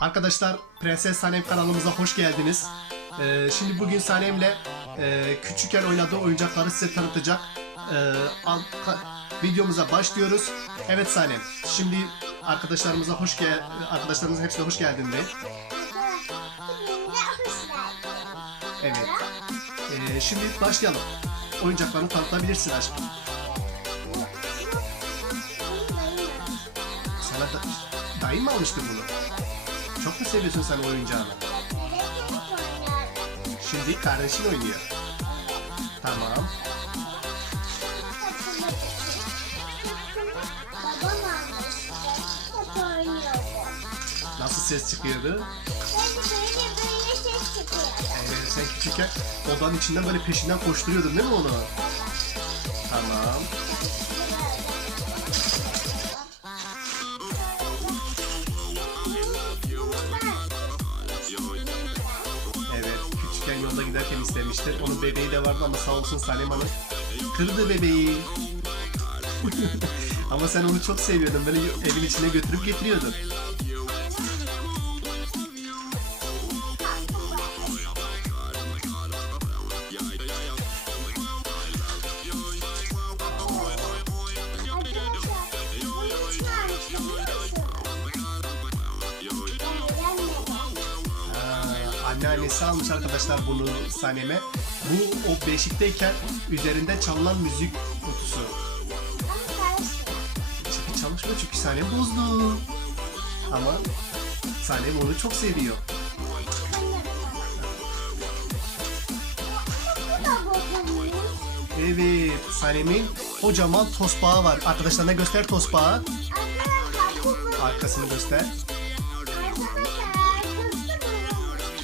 Arkadaşlar Prenses Sanem kanalımıza hoş geldiniz. Ee, şimdi bugün Sanem'le e, küçükken oynadığı oyuncakları size tanıtacak. Ee, al- videomuza başlıyoruz. Evet Sanem, şimdi arkadaşlarımıza hoş gel arkadaşlarımızın hepsine hoş geldin de. Evet. Ee, şimdi başlayalım. Oyuncaklarını tanıtabilirsin aşkım. Sana da, dayın mı almıştı bunu? Çok mu seviyorsun sen oyuncağını? Şimdi kardeşin oynuyor. Tamam. Nasıl ses çıkıyordu? Ee, sen küçükken odanın içinden böyle peşinden koşturuyordun değil mi onu? Tamam. Küçükken yolda giderken istemişti. Onun bebeği de vardı ama sağ olsun Sanem Hanım kırdı bebeği. ama sen onu çok seviyordun. Böyle evin içine götürüp getiriyordun. Anneannesi almış arkadaşlar bunu Sanem'e. Bu o beşikteyken üzerinde çalınan müzik kutusu. Çünkü çalışmıyor çünkü Sanem bozdu. Ama Sanem onu çok seviyor. Evet, Sanem'in kocaman tosbağı var. Arkadaşlarına göster tosbağı. Arkasını göster.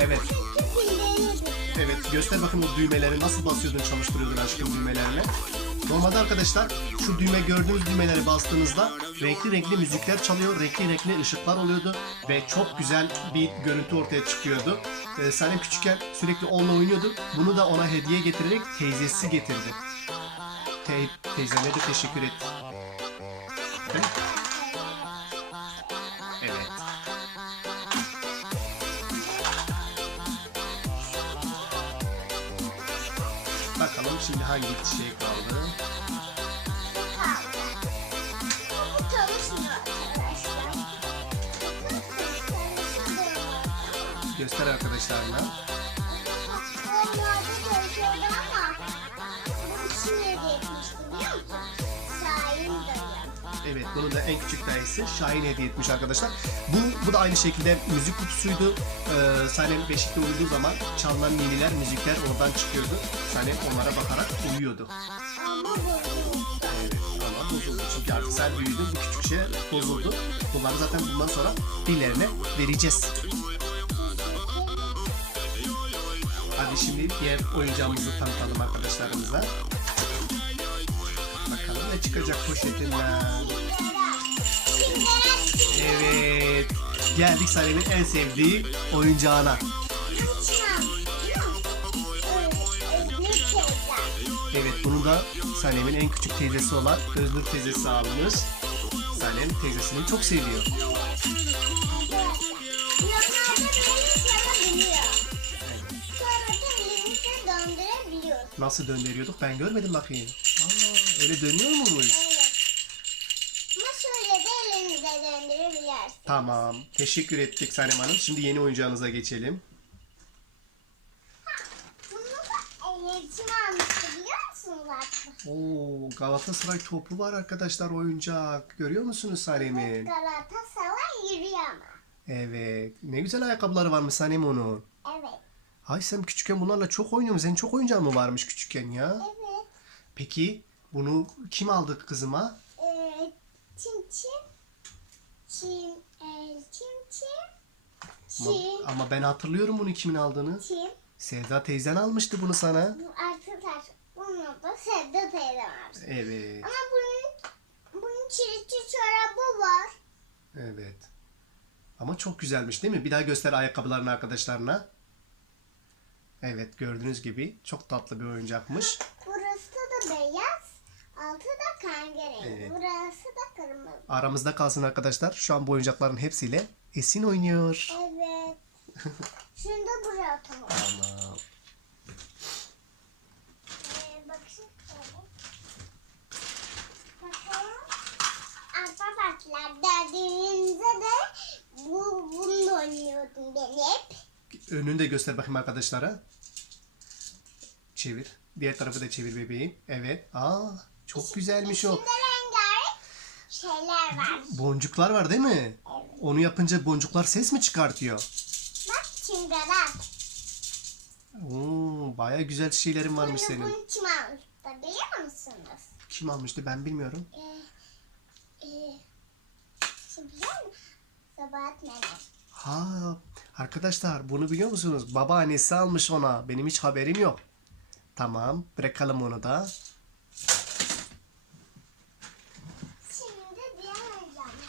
Evet, evet. Göster bakın o düğmeleri nasıl basıyordun, çalıştırıyordun aşkım düğmelerle. Normalde arkadaşlar şu düğme gördüğünüz düğmeleri bastığınızda renkli renkli müzikler çalıyor, renkli renkli ışıklar oluyordu ve çok güzel bir görüntü ortaya çıkıyordu. Ee, Sanem küçükken sürekli onunla oynuyordu. Bunu da ona hediye getirerek teyzesi getirdi. Te teyzeme de teşekkür et. Değil mi? Evet. Şimdi hangi şey kaldı? Göster arkadaşlarına. Evet bunu da en küçük dayısı Şahin hediye etmiş arkadaşlar. Bu, bu da aynı şekilde müzik kutusuydu. Ee, Sanem beşikte uyuduğu zaman çalınan miniler, müzikler oradan çıkıyordu. Sanem onlara bakarak uyuyordu. Evet ama bozuldu. Çünkü artık sen büyüdün bu küçük şey bozuldu. Bunları zaten bundan sonra birilerine vereceğiz. Hadi şimdi diğer oyuncağımızı tanıtalım arkadaşlarımıza. Çıkacak poşetinden. Evet. Geldik Salim'in en sevdiği oyuncağına. Evet bunu da Salim'in en küçük teyzesi olan Öznur teyzesi almış. Salim teyzesini çok seviyor. Nasıl döndürüyorduk ben görmedim bakayım. Öyle dönüyor muymuş? Tamam. Teşekkür ettik Salim Hanım. Şimdi yeni oyuncağınıza geçelim. Oo, Galatasaray topu var arkadaşlar oyuncak. Görüyor musunuz Salim'in? Galatasaray yürüyor ama. Evet. Ne güzel ayakkabıları varmış Salim onun. Evet. Hay sen küçükken bunlarla çok oynuyorsun. Senin çok oyuncağın mı varmış küçükken ya? Evet. Peki bunu kim aldı kızıma? Ee, çim çim. Çim. E, çim çim. Ama, Çim. ama ben hatırlıyorum bunu kimin aldığını. Çim. Sevda teyzen almıştı bunu sana. Bu arkadaş. Bunun da Sevda teyze var. Evet. Ama bunun bunun çiriçi çorabı var. Evet. Ama çok güzelmiş değil mi? Bir daha göster ayakkabılarını arkadaşlarına. Evet gördüğünüz gibi çok tatlı bir oyuncakmış. Burası da beyaz. Altı da kahverengi. Evet. Burası da kırmızı. Aramızda kalsın arkadaşlar. Şu an bu oyuncakların hepsiyle Esin oynuyor. Evet. Da buraya atalım. Tamam. Ee. Bakalım. Arkadaşlar derdinizde de bu, bununla oynuyordum ben hep. Önünü de göster bakayım arkadaşlara. Çevir. Diğer tarafı da çevir bebeğim. Evet. Aa, çok güzelmiş o. Var. Boncuklar var değil mi? Evet. Onu yapınca boncuklar ses mi çıkartıyor? Bak çıngarak. Oo, baya güzel şeylerin varmış Bunu senin. bunun kim almıştı biliyor musunuz? Kim almıştı ben bilmiyorum. Ee, e, şimdi biliyor musun? Sabahat Mehmet. Ha, arkadaşlar bunu biliyor musunuz? Babaannesi almış ona. Benim hiç haberim yok. Tamam, bırakalım onu da. Şimdi diğer oyuncağımız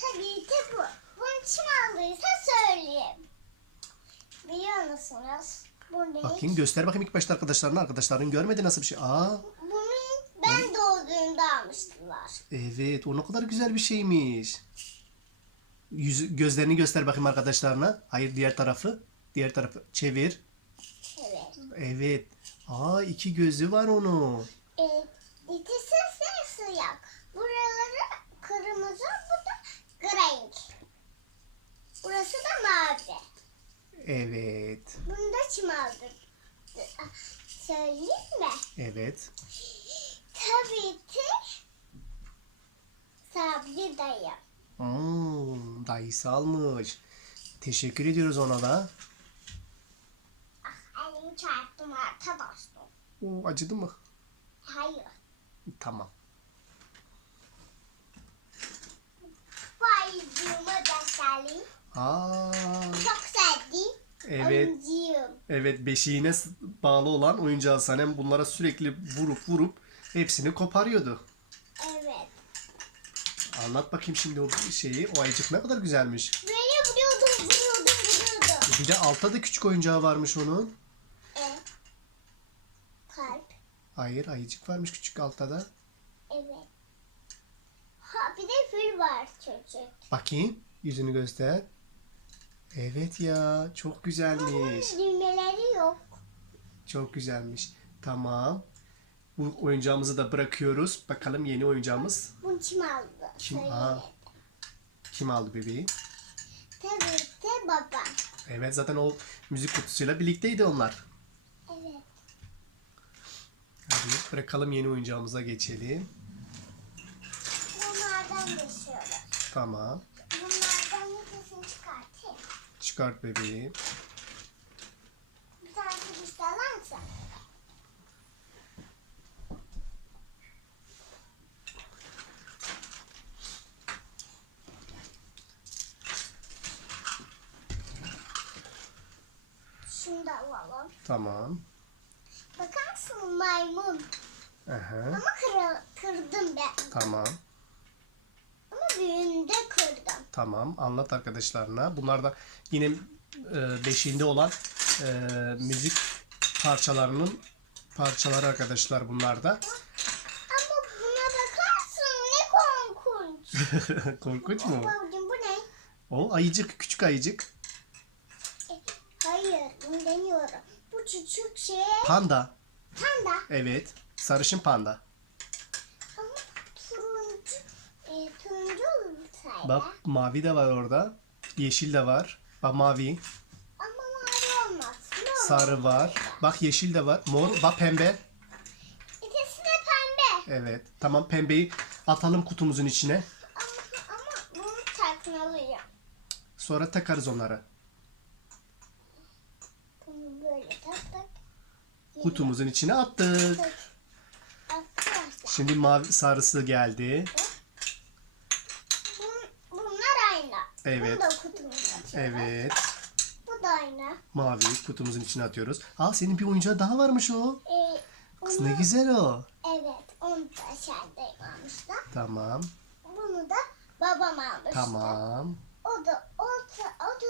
Tabii ki bu. Bunu kim aldıysa söyleyeyim. Biliyor musunuz? Bunu Bakayım göster bakayım ilk başta arkadaşlarına. Arkadaşların görmedi nasıl bir şey. Aa, Bunu ben doğduğumda almıştılar. evet o ne kadar güzel bir şeymiş. Yüzü, gözlerini göster bakayım arkadaşlarına. Hayır diğer tarafı. Diğer tarafı çevir. Evet. Evet. Aa iki gözü var onun. Ee, ikisi siyah. Buraları kırmızı, bu da renk. Burası da mavi. Evet. Bunu da kim aldı? Ah, Söyleyeyim mi? Evet. Tabii ki Sabri dayı. Hmm, dayısı almış. Teşekkür ediyoruz ona da. Ah, elimi çarptım arkadaşlar. Oo, acıdı mı? Hayır. Tamam. Göstereyim. Aa, Çok sevdiğim evet. oyuncağım. Evet beşiğine bağlı olan oyuncağı Sanem bunlara sürekli vurup vurup hepsini koparıyordu. Evet. Anlat bakayım şimdi o şeyi. O ayıcık ne kadar güzelmiş. Böyle vuruyordum, vuruyordum, vuruyordum. Bir de altta da küçük oyuncağı varmış onun. Evet. Kalp. Hayır ayıcık varmış küçük altta da. Evet. Ha bir de fil var çocuk. Bakayım yüzünü göster. Evet ya çok güzelmiş. Düğmeleri yok. Çok güzelmiş. Tamam. Bu oyuncağımızı da bırakıyoruz. Bakalım yeni oyuncağımız Bunu kim aldı? Kim? Söyle. Aa. kim aldı bebeği? Tabii ki babam. Evet zaten o müzik kutusuyla birlikteydi onlar. Evet. Hadi bırakalım yeni oyuncağımıza geçelim. Bunlardan düşüyoruz. Tamam. Çıkart bebeği. Bir düştü lan sen. Şunu da alalım. Tamam. Bakar mısın maymun? Aha. Ama kır, kırdım ben. Tamam. Ama büyüğünde. Tamam. Anlat arkadaşlarına. Bunlar da yine e, beşiğinde olan e, müzik parçalarının parçaları arkadaşlar bunlar da. Ama buna bakarsın ne korkunç. Korkunç mu? Babacığım bu ne? O ayıcık, küçük ayıcık. E, hayır bunu deniyorum. Bu küçük şey Panda. panda. Evet. Sarışın panda. Ama turuncu, e, turuncu olsaydı. Bak mavi de var orada. Yeşil de var. Bak mavi. Ama mavi olmaz. Ne olur? Sarı var. Bak yeşil de var. Mor. Bak pembe. İkisi de pembe. Evet. Tamam pembeyi atalım kutumuzun içine. Ama, ama bunu takmalıyım. Sonra takarız onları. Bunu böyle tak tak. Kutumuzun içine attık. Şimdi mavi sarısı geldi. bun, bunlar aynı. Evet. Bunu da. Evet. Bu da aynı. Mavi kutumuzun içine atıyoruz. Aa senin bir oyuncağı daha varmış o. E, Kız onu- ne güzel o. Evet, onu da aşağıda almışlar. Tamam. Bunu da babam almıştı. Tamam. O da o da o da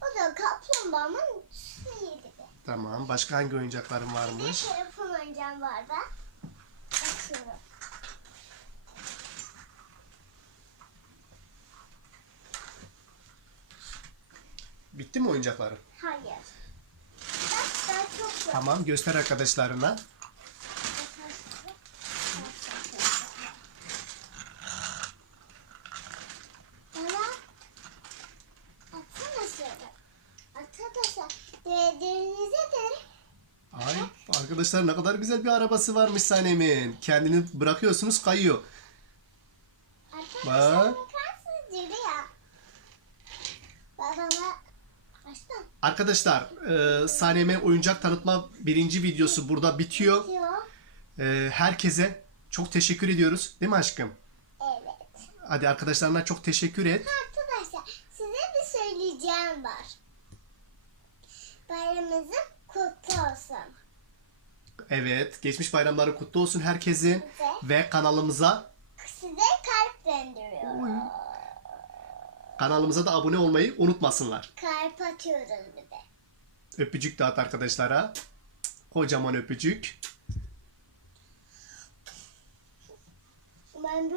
o da kaplumbağanın şeyi gibi. Tamam. Başka hangi oyuncakların Bir varmış? telefon oyuncağım var da. Açıyorum. Bitti mi oyuncakları? Hayır. Daha çok. Tamam göster arkadaşlarına. Bana atsana şöyle. Arkadaşlar Ay ne kadar güzel bir arabası varmış Sanem'in. Kendini bırakıyorsunuz kayıyor. Bak. Arkadaşlar e, Sanem'e oyuncak tanıtma birinci videosu burada bitiyor. E, herkese çok teşekkür ediyoruz. Değil mi aşkım? Evet. Hadi arkadaşlarına çok teşekkür et. Arkadaşlar size bir söyleyeceğim var. Bayramınızın kutlu olsun. Evet geçmiş bayramları kutlu olsun herkesin. Ve kanalımıza Size kalp gönderiyorum. Kanalımıza da abone olmayı unutmasınlar. Kalp atıyoruz bir de. Öpücük dağıt arkadaşlara. Kocaman öpücük. Ben böyle